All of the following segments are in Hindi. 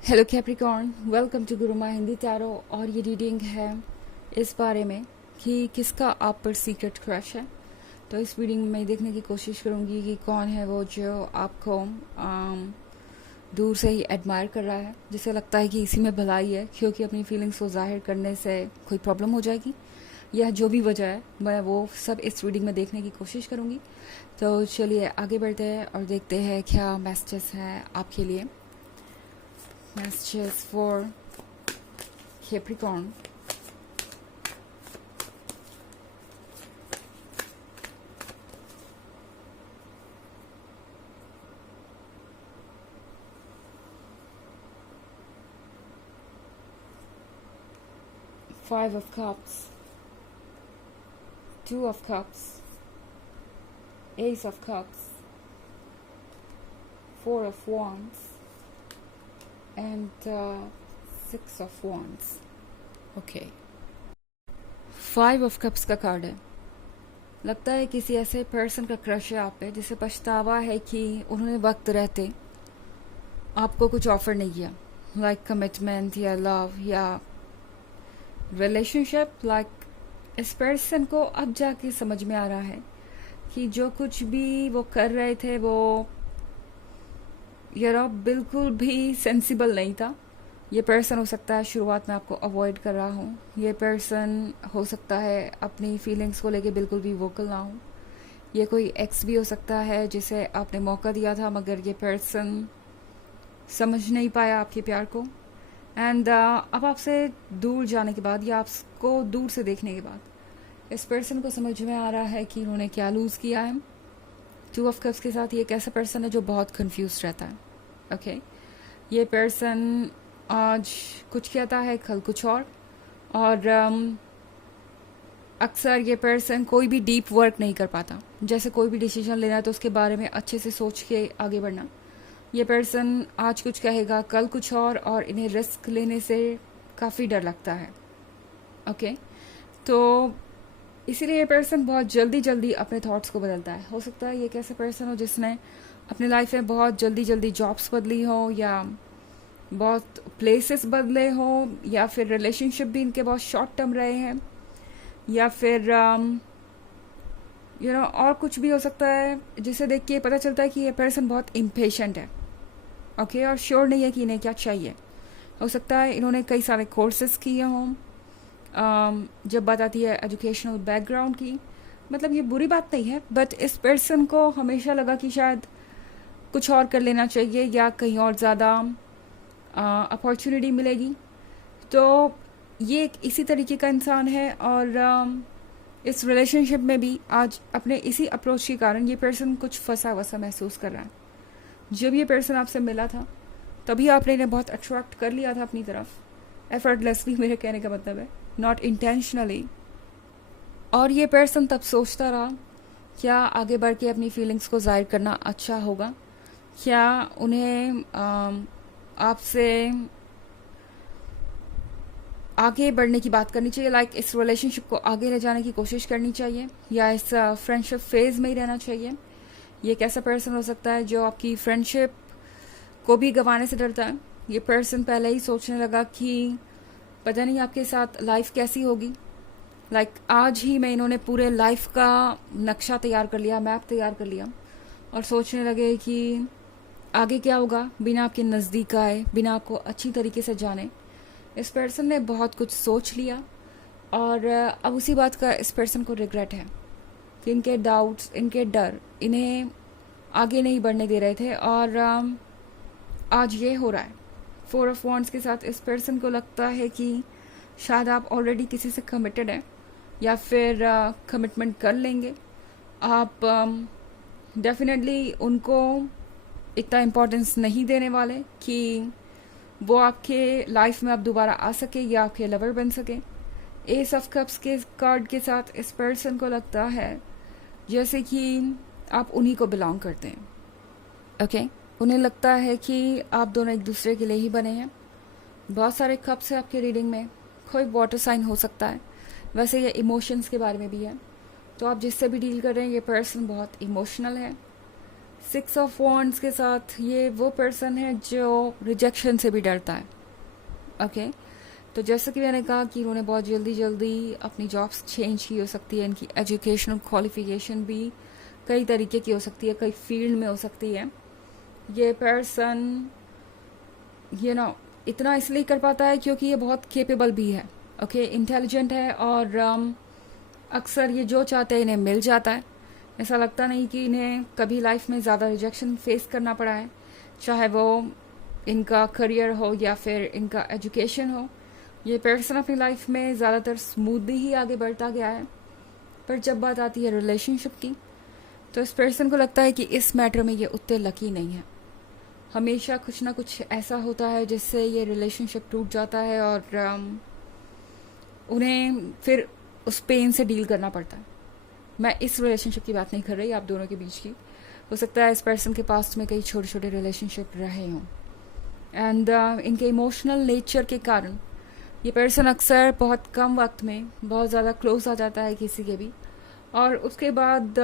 Hello Capricorn, welcome to Guruma Hindi tarot. और ये रीडिंग है इस बारे में कि किसका आप पर सीक्रेट क्रश है। तो इस रीडिंग में देखने की कोशिश करूँगी कि कौन है वो जो आपको दूर से ही एडमायर कर रहा है, जिसे लगता है कि इसी में भलाई है, क्योंकि अपनी फीलिंग्स को जाहिर करने से कोई प्रॉब्लम हो जाएगी, या जो भी वजह है मैं वो सब इस रीडिंग में देखने की कोशिश करूँगी। तो चलिए आगे बढ़ते हैं और देखते हैं क्या मैसेजेस हैं आपके लिए। Messages for Capricorn. Five of Cups, Two of Cups, Ace of Cups, Four of Wands, and Six of Wands. Okay. Five of Cups का कार्ड है। लगता है किसी ऐसे पर्सन का क्रश है आप पे, जिसे पछतावा है कि उन्होंने वक्त रहते आपको कुछ ऑफर नहीं किया, लाइक कमिटमेंट या लव या रिलेशनशिप। लाइक इस पर्सन को अब जाके समझ में आ रहा है कि जो कुछ भी वो कर रहे थे वो बिल्कुल भी सेंसिबल नहीं था। ये पर्सन हो सकता है शुरुआत में आपको अवॉइड कर रहा हूँ। ये पर्सन हो सकता है अपनी फीलिंग्स को लेके बिल्कुल भी वोकल ना हो। ये कोई एक्स भी हो सकता है जिसे आपने मौका दिया था, मगर ये पर्सन समझ नहीं पाया आपके प्यार को। एंड अब आपसे दूर जाने के बाद या आपको दूर से देखने के बाद इस पर्सन को समझ में आ रहा है कि उन्होंने क्या लूज़ किया है। टू ऑफ कप्स के साथ ये एक ऐसा पर्सन है जो बहुत कंफ्यूज रहता है। ओके, ये पर्सन आज कुछ कहता है कल कुछ और अक्सर ये पर्सन कोई भी डीप वर्क नहीं कर पाता। जैसे कोई भी डिसीजन लेना है तो उसके बारे में अच्छे से सोच के आगे बढ़ना। ये पर्सन आज कुछ कहेगा कल कुछ और इन्हें रिस्क लेने से काफ़ी डर लगता है। ओके, तो इसीलिए ये पर्सन बहुत जल्दी जल्दी अपने थॉट्स को बदलता है। हो सकता है ये एक ऐसा पर्सन हो जिसने अपनी लाइफ में बहुत जल्दी जल्दी जॉब्स बदली हो, या बहुत प्लेसेस बदले हो, या फिर रिलेशनशिप भी इनके बहुत शॉर्ट टर्म रहे हैं, या फिर और कुछ भी हो सकता है जिसे देख के पता चलता है कि ये पर्सन बहुत इम्पेशेंट है। ओके, और श्योर नहीं है कि इन्हें क्या चाहिए। हो सकता है इन्होंने कई सारे कोर्सेज किए हों। जब बात आती है एजुकेशनल बैकग्राउंड की, मतलब ये बुरी बात नहीं है, बट इस पर्सन को हमेशा लगा कि शायद कुछ और कर लेना चाहिए या कहीं और ज़्यादा अपॉर्चुनिटी मिलेगी। तो ये एक इसी तरीके का इंसान है, और इस रिलेशनशिप में भी आज अपने इसी अप्रोच के कारण ये पर्सन कुछ फंसा वसा महसूस कर रहा है। जब ये पर्सन आपसे मिला था तभी आपने इन्हें बहुत अट्रैक्ट कर लिया था अपनी तरफ, एफर्टलेसली मेरे कहने का मतलब है, नॉट इंटेंशनली। और ये पर्सन तब सोचता रहा क्या आगे बढ़ के अपनी फीलिंग्स को जाहिर करना अच्छा होगा, क्या उन्हें आपसे आगे बढ़ने की बात करनी चाहिए, लाइक इस रिलेशनशिप को आगे ले जाने की कोशिश करनी चाहिए, या इस फ्रेंडशिप फेज में ही रहना चाहिए। ये एक ऐसा पर्सन हो सकता है जो आपकी फ्रेंडशिप को भी गंवाने से डरता है। ये पर्सन पहले ही सोचने लगा कि पता नहीं आपके साथ लाइफ कैसी होगी। लाइक आज ही में इन्होंने पूरे लाइफ का नक्शा तैयार कर लिया, मैप तैयार कर लिया, और सोचने लगे कि आगे क्या होगा बिना आपके नज़दीक आए, बिना आपको अच्छी तरीके से जाने। इस पर्सन ने बहुत कुछ सोच लिया, और अब उसी बात का इस पर्सन को रिग्रेट है कि इनके डाउट्स, इनके डर इन्हें आगे नहीं बढ़ने दे रहे थे, और आज ये हो रहा है। फोर ऑफ वॉन्ड्स के साथ इस पर्सन को लगता है कि शायद आप ऑलरेडी किसी से कमिटेड हैं, या फिर कमिटमेंट कर लेंगे। आप डेफिनेटली उनको इतना इम्पोर्टेंस नहीं देने वाले कि वो आपके लाइफ में अब दोबारा आ सके या आपके लवर बन सके। एस ऑफ कप्स के कार्ड के साथ इस पर्सन को लगता है जैसे कि आप उन्हीं को बिलोंग करते हैं। ओके, उन्हें लगता है कि आप दोनों एक दूसरे के लिए ही बने हैं। बहुत सारे कप्स हैं आपके रीडिंग में, कोई वाटर साइन हो सकता है। वैसे ये इमोशंस के बारे में भी है, तो आप जिससे भी डील कर रहे हैं ये पर्सन बहुत इमोशनल है, सिक्स ऑफ वॉन्ड्स के साथ ये वो पर्सन है जो रिजेक्शन से भी डरता है। ओके तो जैसा कि मैंने कहा कि इन्होंने बहुत जल्दी जल्दी अपनी जॉब्स चेंज की हो सकती है। इनकी एजुकेशनल क्वालिफिकेशन भी कई तरीके की हो सकती है, कई फील्ड में हो सकती है। ये पर्सन इतना इसलिए कर पाता है क्योंकि ये बहुत केपेबल भी है। ओके इंटेलिजेंट है और अक्सर ये जो चाहते हैं इन्हें मिल जाता है। ऐसा लगता नहीं कि इन्हें कभी लाइफ में ज़्यादा रिजेक्शन फेस करना पड़ा है, चाहे वो इनका करियर हो या फिर इनका एजुकेशन हो। ये पर्सन अपनी लाइफ में ज़्यादातर स्मूथली ही आगे बढ़ता गया है। पर जब बात आती है रिलेशनशिप की तो इस पर्सन को लगता है कि इस मैटर में ये उतने लकी नहीं है। हमेशा कुछ ना कुछ ऐसा होता है जिससे ये रिलेशनशिप टूट जाता है और उन्हें फिर उस पेन से डील करना पड़ता है। मैं इस रिलेशनशिप की बात नहीं कर रही, आप दोनों के बीच की। हो सकता है इस पर्सन के पास्ट में कई छोटे छोटे रिलेशनशिप रहे हों एंड इनके इमोशनल नेचर के कारण ये पर्सन अक्सर बहुत कम वक्त में बहुत ज़्यादा क्लोज आ जाता है किसी के भी, और उसके बाद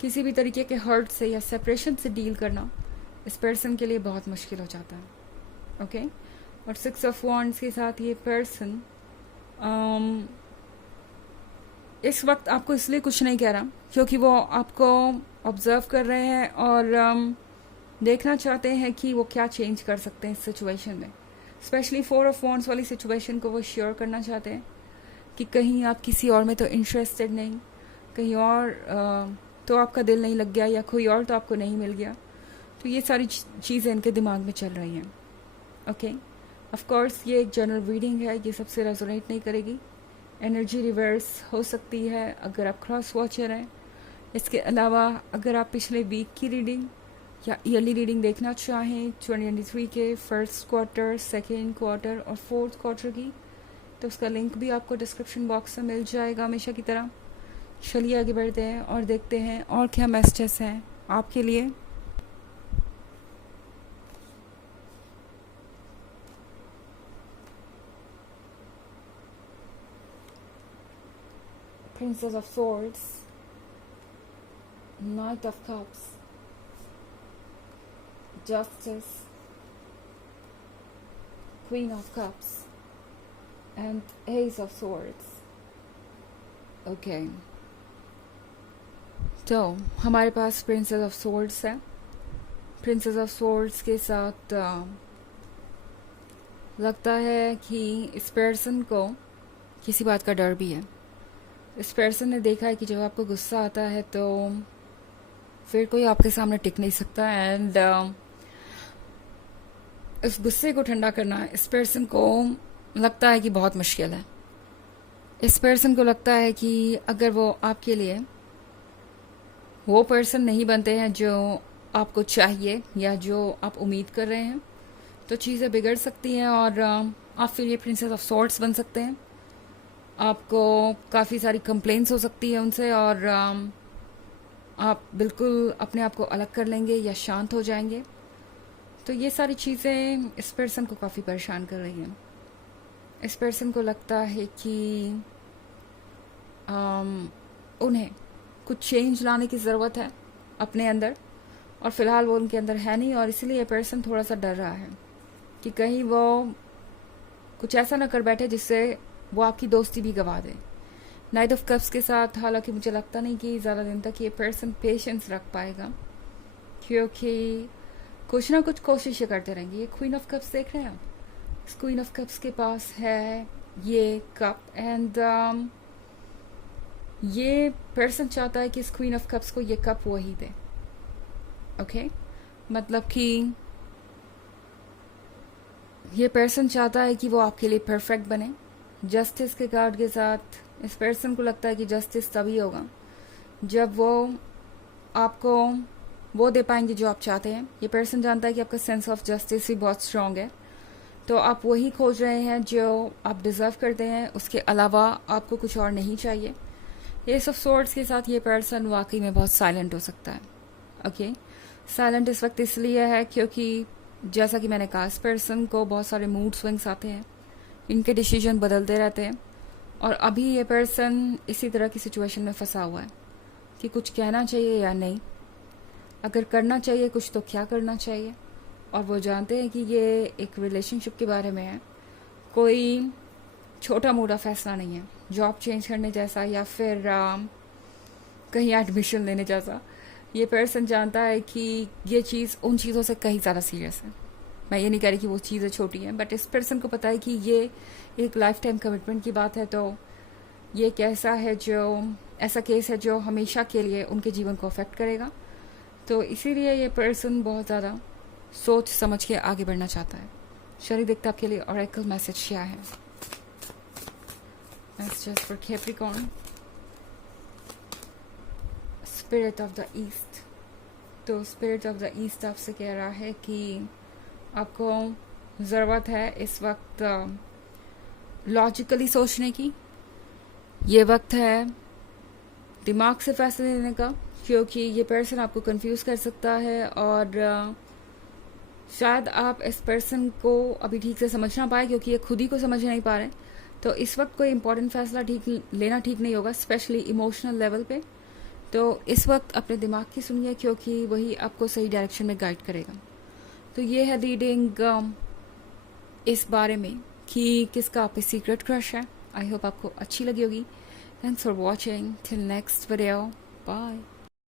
किसी भी तरीके के हर्ट से या सेपरेशन से डील करना इस पर्सन के लिए बहुत मुश्किल हो जाता है। ओके और सिक्स ऑफ वॉन्ड्स के साथ ये पर्सन इस वक्त आपको इसलिए कुछ नहीं कह रहा क्योंकि वो आपको ऑब्जर्व कर रहे हैं और देखना चाहते हैं कि वो क्या चेंज कर सकते हैं इस सिचुएशन में। स्पेशली फोर ऑफ वॉन्ड्स वाली सिचुएशन को वो श्योर करना चाहते हैं कि कहीं आप किसी और में तो इंटरेस्टेड नहीं, कहीं और तो आपका दिल नहीं लग गया या कोई और तो आपको नहीं मिल गया। तो ये सारी चीज़ें इनके दिमाग में चल रही हैं। ओके ऑफ कोर्स ये एक जनरल रीडिंग है, ये सबसे रेजोनेट नहीं करेगी। एनर्जी रिवर्स हो सकती है अगर आप क्रॉस वॉचर हैं। इसके अलावा अगर आप पिछले वीक की रीडिंग या ईयरली रीडिंग देखना चाहें 2023 के फर्स्ट क्वार्टर, सेकेंड क्वार्टर और फोर्थ क्वार्टर की, तो उसका लिंक भी आपको डिस्क्रिप्शन बॉक्स में मिल जाएगा हमेशा की तरह। चलिए आगे बढ़ते हैं और देखते हैं और क्या मैसेजेस हैं आपके लिए। Princess of Swords, Knight of Cups, Justice, Queen of Cups, and Ace of Swords. Okay. तो हमारे पास प्रिंसेस ऑफ सोर्ड्स है। प्रिंसेस ऑफ सोर्ड्स के साथ लगता है कि इस पर्सन को किसी बात का डर भी है। इस पर्सन ने देखा है कि जब आपको गुस्सा आता है तो फिर कोई आपके सामने टिक नहीं सकता एंड इस गुस्से को ठंडा करना इस पर्सन को लगता है कि बहुत मुश्किल है। इस पर्सन को लगता है कि अगर वो आपके लिए वो पर्सन नहीं बनते हैं जो आपको चाहिए या जो आप उम्मीद कर रहे हैं तो चीज़ें बिगड़ सकती हैं और आप फिर ये प्रिंसेस ऑफ सॉर्ड्स बन सकते हैं। आपको काफ़ी सारी कंप्लेंट्स हो सकती है उनसे और आप बिल्कुल अपने आप को अलग कर लेंगे या शांत हो जाएंगे। तो ये सारी चीज़ें इस पर्सन को काफ़ी परेशान कर रही हैं। इस पर्सन को लगता है कि उन्हें कुछ चेंज लाने की ज़रूरत है अपने अंदर, और फ़िलहाल वो उनके अंदर है नहीं, और इसीलिए ये पर्सन थोड़ा सा डर रहा है कि कहीं वो कुछ ऐसा ना कर बैठे जिससे वो आपकी दोस्ती भी गवा दे। नाइट ऑफ कप्स के साथ हालांकि मुझे लगता नहीं कि ज़्यादा दिन तक ये पर्सन पेशेंस रख पाएगा, क्योंकि कुछ ना कुछ कोशिशें करते रहेंगे। ये क्वीन ऑफ कप्स देख रहे हैं आप, इस क्वीन ऑफ कप्स के पास है ये कप एंड ये पर्सन चाहता है कि इस क्वीन ऑफ कप्स को ये कप वही दे। ओके मतलब कि ये पर्सन चाहता है कि वो आपके लिए परफेक्ट बने। जस्टिस के कार्ड के साथ इस पर्सन को लगता है कि जस्टिस तभी होगा जब वो आपको वो दे पाएंगे जो आप चाहते हैं। ये पर्सन जानता है कि आपका सेंस ऑफ जस्टिस भी बहुत स्ट्रांग है, तो आप वही खोज रहे हैं जो आप डिज़र्व करते हैं, उसके अलावा आपको कुछ और नहीं चाहिए। एस ऑफ सोर्ड्स के साथ ये पर्सन वाकई में बहुत साइलेंट हो सकता है। ओके साइलेंट इस वक्त इसलिए है क्योंकि जैसा कि मैंने कहा, इस पर्सन को बहुत सारे मूड स्विंग्स आते हैं, इनके डिसीजन बदलते रहते हैं, और अभी ये पर्सन इसी तरह की सिचुएशन में फंसा हुआ है कि कुछ कहना चाहिए या नहीं। अगर करना चाहिए कुछ तो क्या करना चाहिए, और वो जानते हैं कि ये एक रिलेशनशिप के बारे में है, कोई छोटा मोटा फैसला नहीं है, जॉब चेंज करने जैसा या फिर कहीं एडमिशन लेने जैसा। ये पर्सन जानता है कि ये चीज़ उन चीज़ों से कहीं ज़्यादा सीरियस है। मैं ये नहीं कह रही कि वो चीज़ें छोटी हैं, बट इस पर्सन को पता है कि ये एक लाइफ टाइम कमिटमेंट की बात है, तो ये कैसा है जो ऐसा केस है जो हमेशा के लिए उनके जीवन को अफेक्ट करेगा। तो इसीलिए ये पर्सन बहुत ज़्यादा सोच समझ के आगे बढ़ना चाहता है। चलिए देखते आपके लिए ऑरेकल मैसेज क्या है। Messages for Capricorn. Spirit of the East. तो Spirit of the East आपसे कह रहा है कि आपको ज़रूरत है इस वक्त लॉजिकली सोचने की। ये वक्त है दिमाग से फैसले लेने का, क्योंकि ये पर्सन आपको कंफ्यूज कर सकता है और शायद आप इस पर्सन को अभी ठीक से समझ ना पाए, क्योंकि ये खुद ही को समझ नहीं पा रहे। तो इस वक्त कोई इंपॉर्टेंट फैसला लेना ठीक नहीं होगा, स्पेशली इमोशनल लेवल पे। तो इस वक्त अपने दिमाग की सुनिए, क्योंकि वही आपको सही डायरेक्शन में गाइड करेगा। तो ये है रीडिंग इस बारे में कि किसका आप पे सीक्रेट क्रश है। आई होप आपको अच्छी लगी होगी। Thanks for watching, till next video, bye.